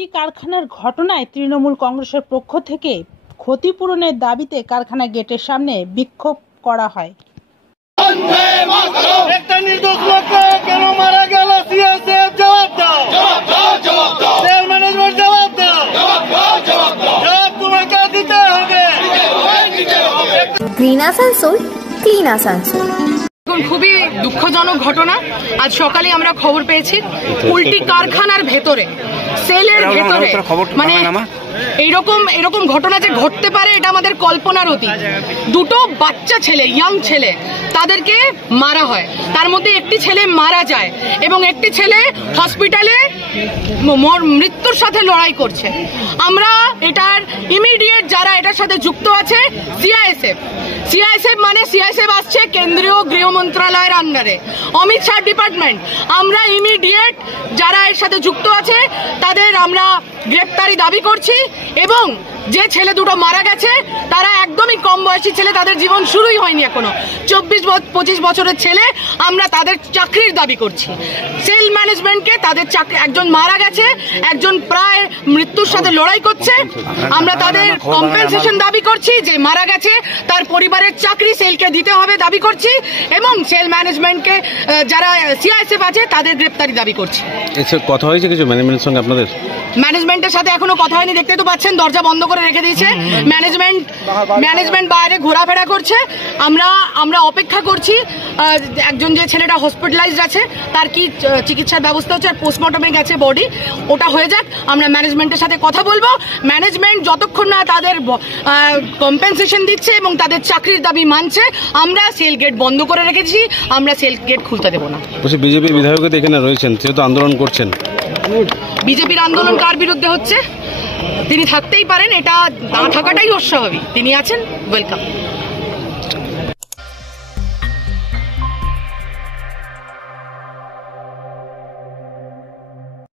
Poultry কারখানার ঘটনায় তৃণমূল কংগ্রেসের পক্ষ থেকে ক্ষতিপূরণের দাবিতে কারখানা গেটের সামনে বিক্ষোভ করা হয়। একটা নির্দোষ লোককে কেন মারা গেল? সিএসএফ জবাব দাও, সেল ম্যানেজমেন্ট জবাব দাও, জবাব তোমাকে দিতে হবে। Green Asansol, clean Asansol. খুবই দুঃখজনক ঘটনা। আজ সকালে আমরা খবর পেয়েছি পোল্ট্রি কারখানার ভেতরে, সেলের ভেতরে, মানে এরকম ঘটনা যে ঘটতে পারে এটা আমাদের কল্পনার অতীত। দুটো বাচ্চা ছেলে, ইয়াং ছেলে, তাদেরকে মারা হয়। তার মধ্যে একটি ছেলে মারা যায় এবং একটি ছেলে হসপিটালে মৃত্যুর সাথে লড়াই করছে। আমরা এটার ইমিডিয়েট যারা এটার সাথে যুক্ত আছে, সিআইএসএফ মানে সিআইএসএফ আসছে কেন্দ্রীয় গৃহ মন্ত্রণালয়ের আন্ডারে, অমিত শাহ ডিপার্টমেন্ট। আমরা ইমিডিয়েট যারা এর সাথে যুক্ত আছে তাদের আমরা গ্রেপ্তারি দাবি করছি এবং যে ছেলে দুটো মারা গেছে তারা একদমই কম বয়সী ছেলে, তাদের জীবন শুরুই হয়নি এখনো, 24-25 বছরের ছেলে। আমরা তাদের চাকরির দাবি করছি। সেল ম্যানেজমেন্টকে তাদের চাকরি, একজন মারা গেছে, একজন প্রায় মৃত্যুর সাথে লড়াই করছে। আমরা তাদের কম্পেনসেশন দাবি করছি, যে মারা গেছে তার পরিবারের চাকরি সেলকে দিতে হবে দাবি করছি এবং সেল ম্যানেজমেন্টকে যারা সিআইএসএফ আছে তাদের গ্রেপ্তারি দাবি করছি। কথা হয়েছে কিছু ম্যানেজমেন্টের সঙ্গে আপনাদের? ম্যানেজমেন্টের সাথে এখনো কথা হয়নি, দেখতে তো পাচ্ছেন দরজা বন্ধ করে রেখে দিয়েছে। ম্যানেজমেন্ট বাইরে ঘোরাফেরা করছে। আমরা অপেক্ষা করছি একজন যে ছেলেটা হসপিটালাইজড আছে তার কি চিকিৎসার ব্যবস্থা হচ্ছে, আর পোস্টমর্টমে গেছে বডি, ওটা হয়ে যাক। আমরা ম্যানেজমেন্টের সাথে কথা বলবো। ম্যানেজমেন্ট যতক্ষণ না তাদের কম্পেনসেশন দিচ্ছে এবং তাদের চাকরির দাবি মানছে, আমরা সেল গেট বন্ধ করে রেখেছি, আমরা সেল গেট খুলতে দেবো না। বিজেপি বিধায়ক এখানে রয়েছেন, সেহেতু আন্দোলন করছেন। বিজেপির আন্দোলন কার বিরুদ্ধে হচ্ছে? তিনি থাকতেই পারেন, এটা না থাকাটাই অস্বাভাবিক। তিনি আছেন, ওয়েলকাম।